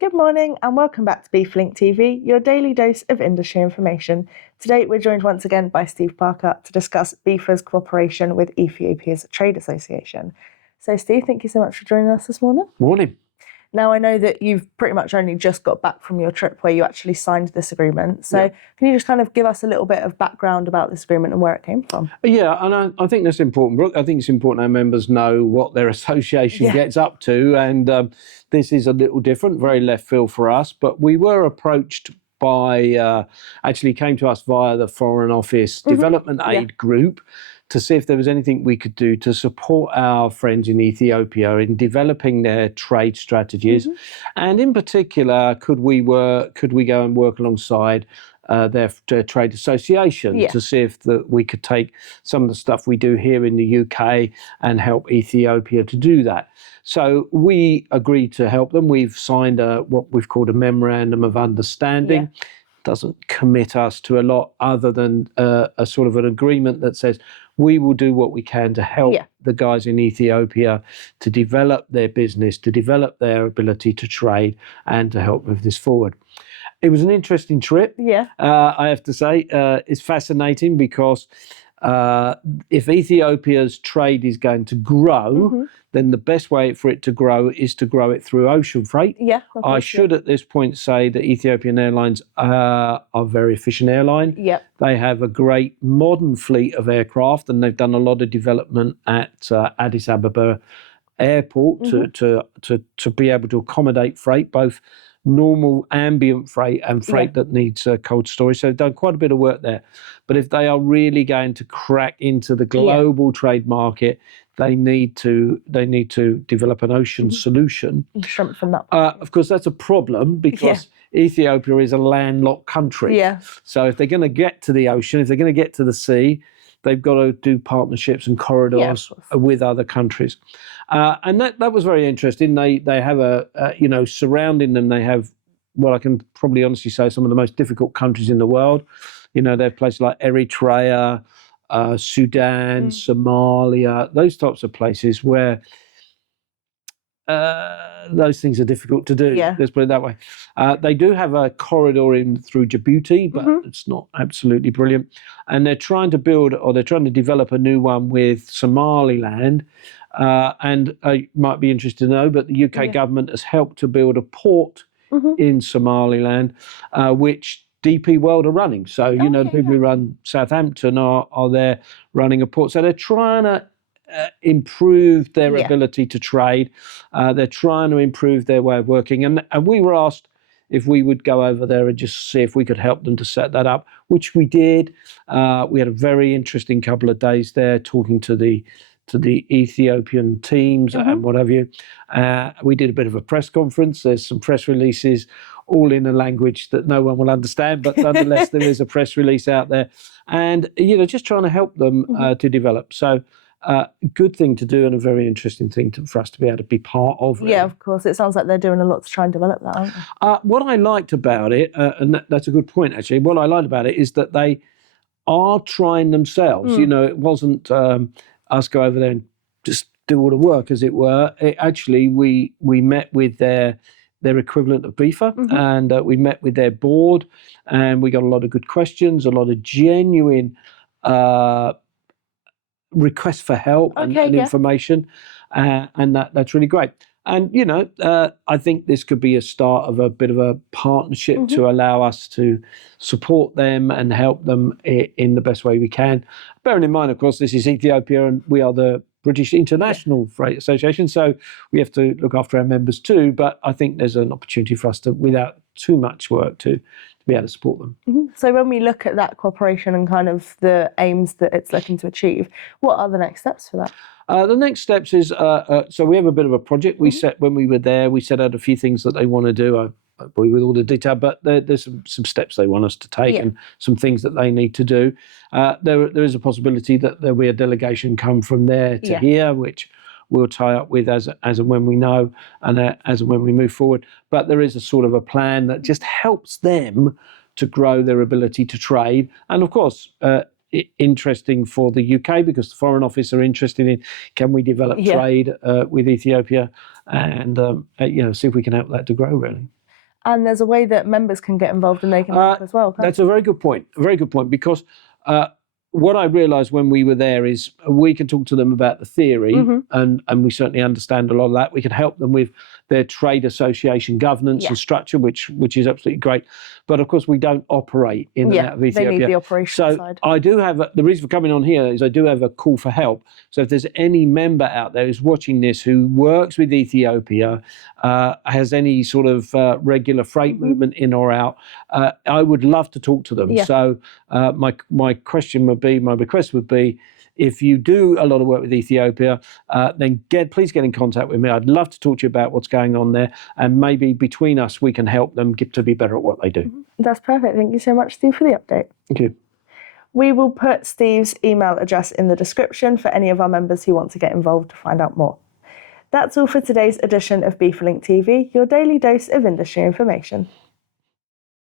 Good morning and welcome back to Beef Link TV, your daily dose of industry information. Today we're joined once again by s.Parker to discuss BIFA's cooperation with Ethiopia's trade association. So Steve, thank you so much for joining us this morning. Morning. Now I know that you've pretty much only just got back from your trip where you actually signed this agreement. So can you just kind of give us a little bit of background about this agreement and where it came from? Yeah, and I think that's important, Brooke. I think it's important our members know what their association gets up to, and this is a little different, very left field for us, but we were approached by, actually came to us via the Foreign Office Development Aid Group to see if there was anything we could do to support our friends in Ethiopia in developing their trade strategies. And in particular, could we go and work alongside their trade association to see if we could take some of the stuff we do here in the UK and help Ethiopia to do that. So we agreed to help them. We've signed what we've called a memorandum of understanding. Doesn't commit us to a lot other than a sort of an agreement that says we will do what we can to help the guys in Ethiopia to develop their business, to develop their ability to trade, and to help move this forward. It was an interesting trip. I have to say, it's fascinating because if Ethiopia's trade is going to grow, then the best way for it to grow is to grow it through ocean freight. I should at this point say that Ethiopian Airlines are a very efficient airline. They have a great modern fleet of aircraft, and they've done a lot of development at Addis Ababa airport to be able to accommodate freight, both normal ambient freight and freight that needs cold storage. So they've done quite a bit of work there. But if they are really going to crack into the global trade market, they need to develop an ocean solution. Strengthen that. Of course, that's a problem because Ethiopia is a landlocked country. So if they're going to get to the ocean, if they're going to get to the sea, they've got to do partnerships and corridors with other countries. And that was very interesting. They have surrounding them, they have what I can probably honestly say some of the most difficult countries in the world. They have places like Eritrea, Sudan, Somalia, those types of places where those things are difficult to do. Let's put it that way. They do have a corridor in through Djibouti, but it's not absolutely brilliant. And they're trying to develop a new one with Somaliland. And you might be interested to know, but the UK government has helped to build a port in Somaliland, which DP World are running. So, the people who run Southampton are there running a port. So they're trying to improve their ability to trade. They're trying to improve their way of working. And we were asked if we would go over there and just see if we could help them to set that up, which we did. We had a very interesting couple of days there talking to the Ethiopian teams and what have you. We did a bit of a press conference. There's some press releases, all in a language that no one will understand, but nonetheless, there is a press release out there. And, just trying to help them to develop. So, good thing to do and a very interesting thing for us to be able to be part of. Really. Yeah, of course. It sounds like they're doing a lot to try and develop that, aren't they? What I liked about it, and that's a good point, actually, what I liked about it is that they are trying themselves. It wasn't us go over there and just do all the work, as it were. We met with their equivalent of BIFA, and we met with their board, and we got a lot of good questions, a lot of genuine requests for help and information, and that's really great. And I think this could be a start of a bit of a partnership to allow us to support them and help them in the best way we can. Bearing in mind, of course, this is Ethiopia and we are the British International Freight Association, so we have to look after our members too. But I think there's an opportunity for us to, without too much work, to be able to support them. So when we look at that cooperation and kind of the aims that it's looking to achieve, what are the next steps for that? The next steps is, so we have a bit of a project. We set, when we were there, we set out a few things that they want to do. I bore you with all the detail, but there's some steps they want us to take and some things that they need to do. There is a possibility that there'll be a delegation come from there to here, which we'll tie up with as and when we know and as and when we move forward. But there is a sort of a plan that just helps them to grow their ability to trade. And of course, interesting for the UK because the Foreign Office are interested in can we develop trade with Ethiopia and see if we can help that to grow really. And there's a way that members can get involved and they can help as well. That's a very good point. A very good point, because what I realised when we were there is we can talk to them about the theory, and we certainly understand a lot of that. We can help them with their trade association governance and structure, which is absolutely great. But of course, we don't operate in and out of Ethiopia. They need the operational side. I do have the reason for coming on here is I do have a call for help. So if there's any member out there who's watching this who works with Ethiopia, has any sort of regular freight movement in or out, I would love to talk to them. Yeah. So my request would be, if you do a lot of work with Ethiopia, then please get in contact with me. I'd love to talk to you about what's going on there, and maybe between us we can help them get to be better at what they do. That's perfect. Thank you so much, Steve, for the update. Thank you. We will put Steve's email address in the description for any of our members who want to get involved to find out more. That's all for today's edition of BIFA Link TV, your daily dose of industry information.